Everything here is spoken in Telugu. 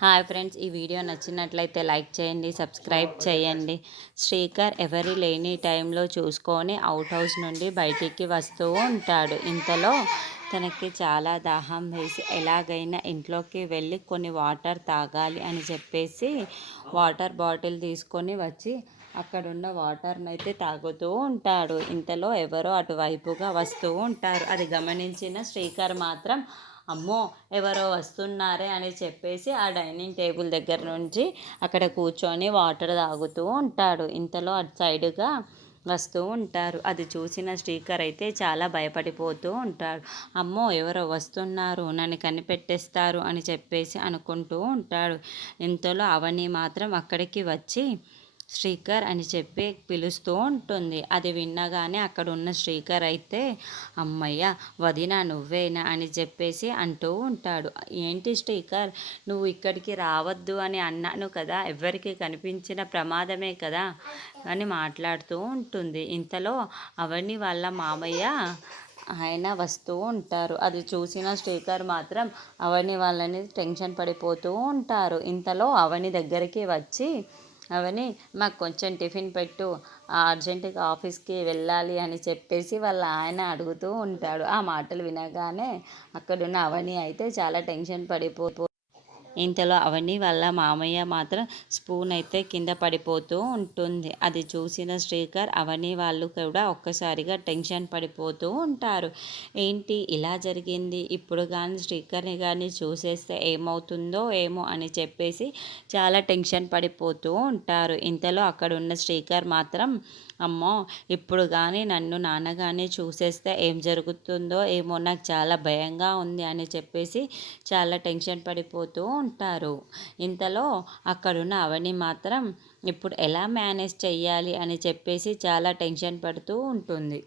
హాయ్ ఫ్రెండ్స్, ఈ వీడియో నచ్చినట్లయితే లైక్ చేయండి, సబ్స్క్రైబ్ చేయండి. శ్రీకర్ ఎవరి లేని టైంలో చూసుకొని అవుట్ హౌస్ నుండి బయటికి వస్తూ ఉంటాడు. ఇంతలో తనకి చాలా దాహం వేసి ఎలాగైనా ఇంట్లోకి వెళ్ళి కొన్ని వాటర్ తాగాలి అని చెప్పేసి వాటర్ బాటిల్ తీసుకొని వచ్చి అక్కడున్న వాటర్ని అయితే తాగుతూ ఉంటాడు. ఇంతలో ఎవరో అటువైపుగా వస్తూ ఉంటారు. అది గమనించిన శ్రీకర్ మాత్రం అమ్మో ఎవరో వస్తున్నారే అని చెప్పేసి ఆ డైనింగ్ టేబుల్ దగ్గర నుంచి అక్కడ కూర్చొని వాటర్ తాగుతూ ఉంటాడు. ఇంతలో అటు సైడుగా వస్తూ ఉంటారు. అది చూసిన శ్రీకర్ అయితే చాలా భయపడిపోతూ ఉంటాడు. అమ్మో ఎవరో వస్తున్నారు, నన్ను కనిపెట్టేస్తారు అని చెప్పేసి అనుకుంటూ ఉంటాడు. ఇంతలో అవని మాత్రం అక్కడికి వచ్చి శ్రీకర్ అని చెప్పి పిలుస్తూ ఉంటుంది. అది విన్నగానే అక్కడ ఉన్న శ్రీకర్ అయితే అమ్మయ్య వదిన నువ్వేనా అని చెప్పేసి అంటూ ఉంటాడు. ఏంటి శ్రీకర్, నువ్వు ఇక్కడికి రావద్దు అని అన్నాను కదా, ఎవరికి కనిపించిన ప్రమాదమే కదా అని మాట్లాడుతూ ఉంటుంది. ఇంతలో అవని వాళ్ళ మామయ్య ఆయన వస్తూ ఉంటారు. అది చూసిన శ్రీకర్ మాత్రం అవని వాళ్ళని టెన్షన్ పడిపోతూ ఉంటారు. ఇంతలో అవని దగ్గరికి వచ్చి అవని మాకు కొంచెం టిఫిన్ పెట్టు, అర్జెంటుగా ఆఫీస్కి వెళ్ళాలి అని చెప్పేసి వాళ్ళ ఆయన అడుగుతూ ఉంటాడు. ఆ మాటలు వినగానే అక్కడున్న అవని అయితే చాలా టెన్షన్ పడిపోతూ ఇంతలో అవని వాళ్ళ మామయ్య మాత్రం స్పూన్ అయితే కింద పడిపోతూ ఉంటుంది. అది చూసిన శ్రీకర్ అవని వాళ్ళు కూడా ఒక్కసారిగా టెన్షన్ పడిపోతూ ఉంటారు. ఏంటి ఇలా జరిగింది, ఇప్పుడు కానీ శ్రీకర్ని కానీ చూసేస్తే ఏమవుతుందో ఏమో అని చెప్పేసి చాలా టెన్షన్ పడిపోతూ ఉంటారు. ఇంతలో అక్కడున్న శ్రీకర్ మాత్రం అమ్మో ఇప్పుడు కానీ నన్ను నాన్న కానీ చూసేస్తే ఏం జరుగుతుందో ఏమో, నాకు చాలా భయంగా ఉంది అని చెప్పేసి చాలా టెన్షన్ పడిపోతూ ఉంటారు. ఇంతలో అక్కడున్న అవని మాత్రం ఇప్పుడు ఎలా మేనేజ్ చెయ్యాలి అని చెప్పేసి చాలా టెన్షన్ పడుతూ ఉంటుంది.